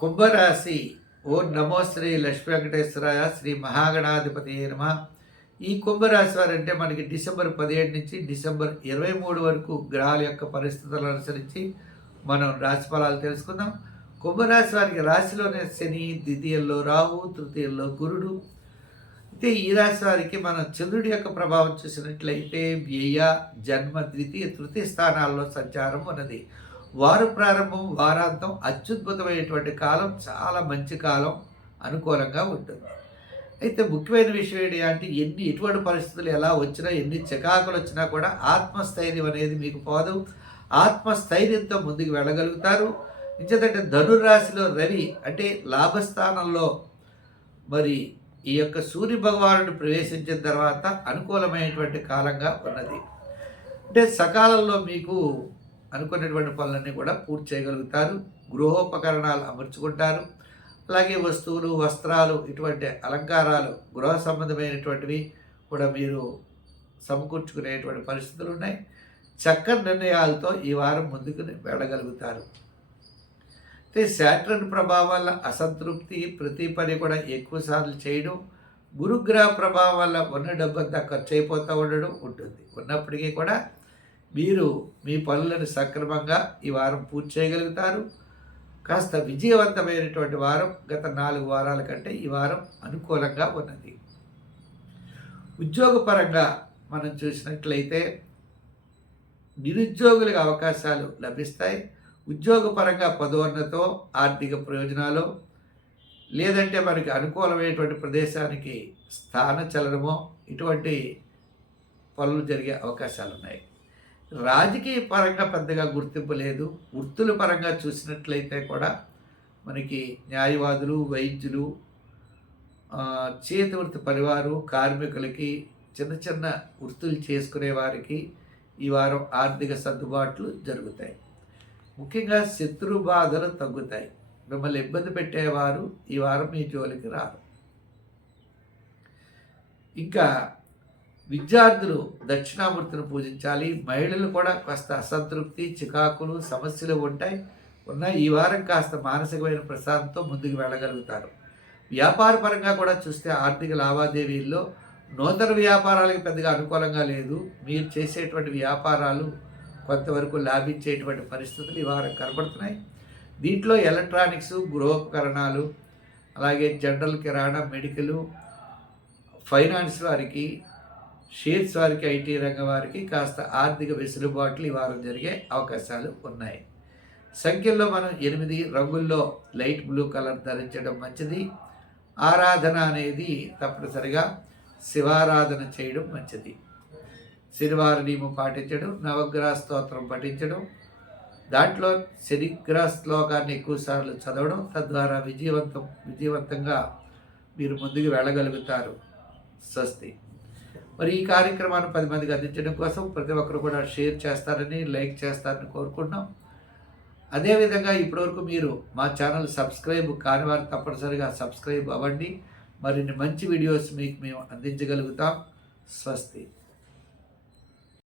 కుంభరాశి. ఓం నమో శ్రీ లక్ష్మీ వెంకటేశ్వరాయ శ్రీ మహాగణాధిపతి నమ. ఈ కుంభరాశి వారంటే అంటే మనకి డిసెంబర్ పదిహేడు నుంచి డిసెంబర్ ఇరవై మూడు వరకు గ్రహాల యొక్క పరిస్థితులను అనుసరించి మనం రాశి ఫలాలు తెలుసుకుందాం. కుంభరాశి వారికి రాశిలోనే శని ద్వితీయంలో రాహు తృతీయంలో గురుడు. అయితే ఈ రాశి వారికి మనం చంద్రుడి యొక్క ప్రభావం చూసినట్లయితే వ్యయ జన్మ ద్వితీయ తృతీయ స్థానాల్లో సంచారం ఉన్నది. వారు ప్రారంభం వారాంతం అత్యద్భుతమైనటువంటి కాలం చాలా మంచి కాలం అనుకూలంగా ఉంటుంది. అయితే ముఖ్యమైన విషయం ఏంటి అంటే ఎన్ని ఎటువంటి పరిస్థితులు ఎలా వచ్చినా ఎన్ని చికాకులు వచ్చినా కూడా ఆత్మస్థైర్యం అనేది మీకు పోదు. ఆత్మస్థైర్యంతో ముందుకు వెళ్ళగలుగుతారు. ఇంచేతంటే ధనురాశిలో రవి అంటే లాభస్థానంలో మరి ఈ యొక్క సూర్య భగవానుడు ప్రవేశించిన తర్వాత అనుకూలమైనటువంటి కాలంగా ఉన్నది. అంటే సకాలంలో మీకు అనుకున్నటువంటి పనులన్నీ కూడా పూర్తి చేయగలుగుతారు. గృహోపకరణాలు అమర్చుకుంటారు. అలాగే వస్తువులు వస్త్రాలు ఇటువంటి అలంకారాలు గృహ సంబంధమైనటువంటివి కూడా మీరు సమకూర్చుకునేటువంటి పరిస్థితులు ఉన్నాయి. చక్కని నిర్ణయాలతో ఈ వారం ముందుకు వెళ్ళగలుగుతారు. అయితే శాట్రన్ ప్రభావం వల్ల అసంతృప్తి ప్రతి పని కూడా ఎక్కువసార్లు చేయడం గురుగ్రహ ప్రభావం వల్ల ఉన్న డబ్బంతా ఖర్చు అయిపోతూ ఉండడం ఉంటుంది. ఉన్నప్పటికీ కూడా మీరు మీ పనులను సక్రమంగా ఈ వారం పూర్తి చేయగలుగుతారు. కాస్త విజయవంతమైనటువంటి వారం గత నాలుగు వారాల కంటే ఈ వారం అనుకూలంగా ఉన్నది. ఉద్యోగపరంగా మనం చూసినట్లయితే నిరుద్యోగులకు అవకాశాలు లభిస్తాయి. ఉద్యోగపరంగా పదోన్నతో ఆర్థిక ప్రయోజనాలు లేదంటే మనకి అనుకూలమైనటువంటి ప్రదేశానికి స్థాన చలనమో ఇటువంటి పనులు జరిగే అవకాశాలు ఉన్నాయి రాజకీయ పరంగా పెద్దగా గుర్తింపు లేదు. వృత్తుల పరంగా చూసినట్లయితే కూడా మనకి న్యాయవాదులు వైద్యులు చేతివృత్తి చేతి వృత్తి పరివారు కార్మికులకి చిన్న చిన్న వృత్తులు చేసుకునే వారికి ఈ వారం ఆర్థిక సర్దుబాట్లు జరుగుతాయి. ముఖ్యంగా శత్రు బాధలు తగ్గుతాయి. మిమ్మల్ని ఇబ్బంది పెట్టేవారు ఈ వారం మీ జోలికి రారు. ఇంకా విద్యార్థులు దక్షిణామూర్తిని పూజించాలి. మహిళలు కూడా కాస్త అసంతృప్తి చికాకులు సమస్యలు ఉంటాయి. ఉన్న ఈ వారం కాస్త మానసికమైన ప్రశాంతంతో ముందుకు వెళ్ళగలుగుతారు. వ్యాపారపరంగా కూడా చూస్తే ఆర్థిక లావాదేవీల్లో నూతన వ్యాపారాలకు పెద్దగా అనుకూలంగా లేదు. మీరు చేసేటువంటి వ్యాపారాలు కొంతవరకు లాభించేటువంటి పరిస్థితులు ఈ వారం కనబడుతున్నాయి. దీంట్లో ఎలక్ట్రానిక్స్ గృహోపకరణాలు అలాగే జనరల్ కిరాణా మెడికల్ ఫైనాన్స్ వారికి షేర్స్ వారికి ఐటీ రంగం వారికి కాస్త ఆర్థిక వెసులుబాట్లు ఈ వారం జరిగే అవకాశాలు ఉన్నాయి. సంఖ్యల్లో మనం ఎనిమిది రంగుల్లో లైట్ బ్లూ కలర్ ధరించడం మంచిది. ఆరాధన అనేది తప్పనిసరిగా శివారాధన చేయడం మంచిది. శనివార నియమం పాటించడం నవగ్రహ స్తోత్రం పఠించడం దాంట్లో శనిగ్రహ శ్లోకాన్ని ఎక్కువసార్లు చదవడం తద్వారా విజయవంతం విజయవంతంగా మీరు ముందుకు వెళ్ళగలుగుతారు. స్వస్తి. మరి ఈ కార్యక్రమాన్ని పది మందికి అందించడం కోసం ప్రతి ఒక్కరు కూడా షేర్ చేస్తారని లైక్ చేస్తారని కోరుకుంటున్నాం. అదేవిధంగా ఇప్పటివరకు మీరు మా ఛానల్ సబ్స్క్రైబ్ కాని వారు తప్పనిసరిగా సబ్స్క్రైబ్ అవ్వండి. మరిన్ని మంచి వీడియోస్ మీకు మేము అందించగలుగుతాం. స్వస్తి.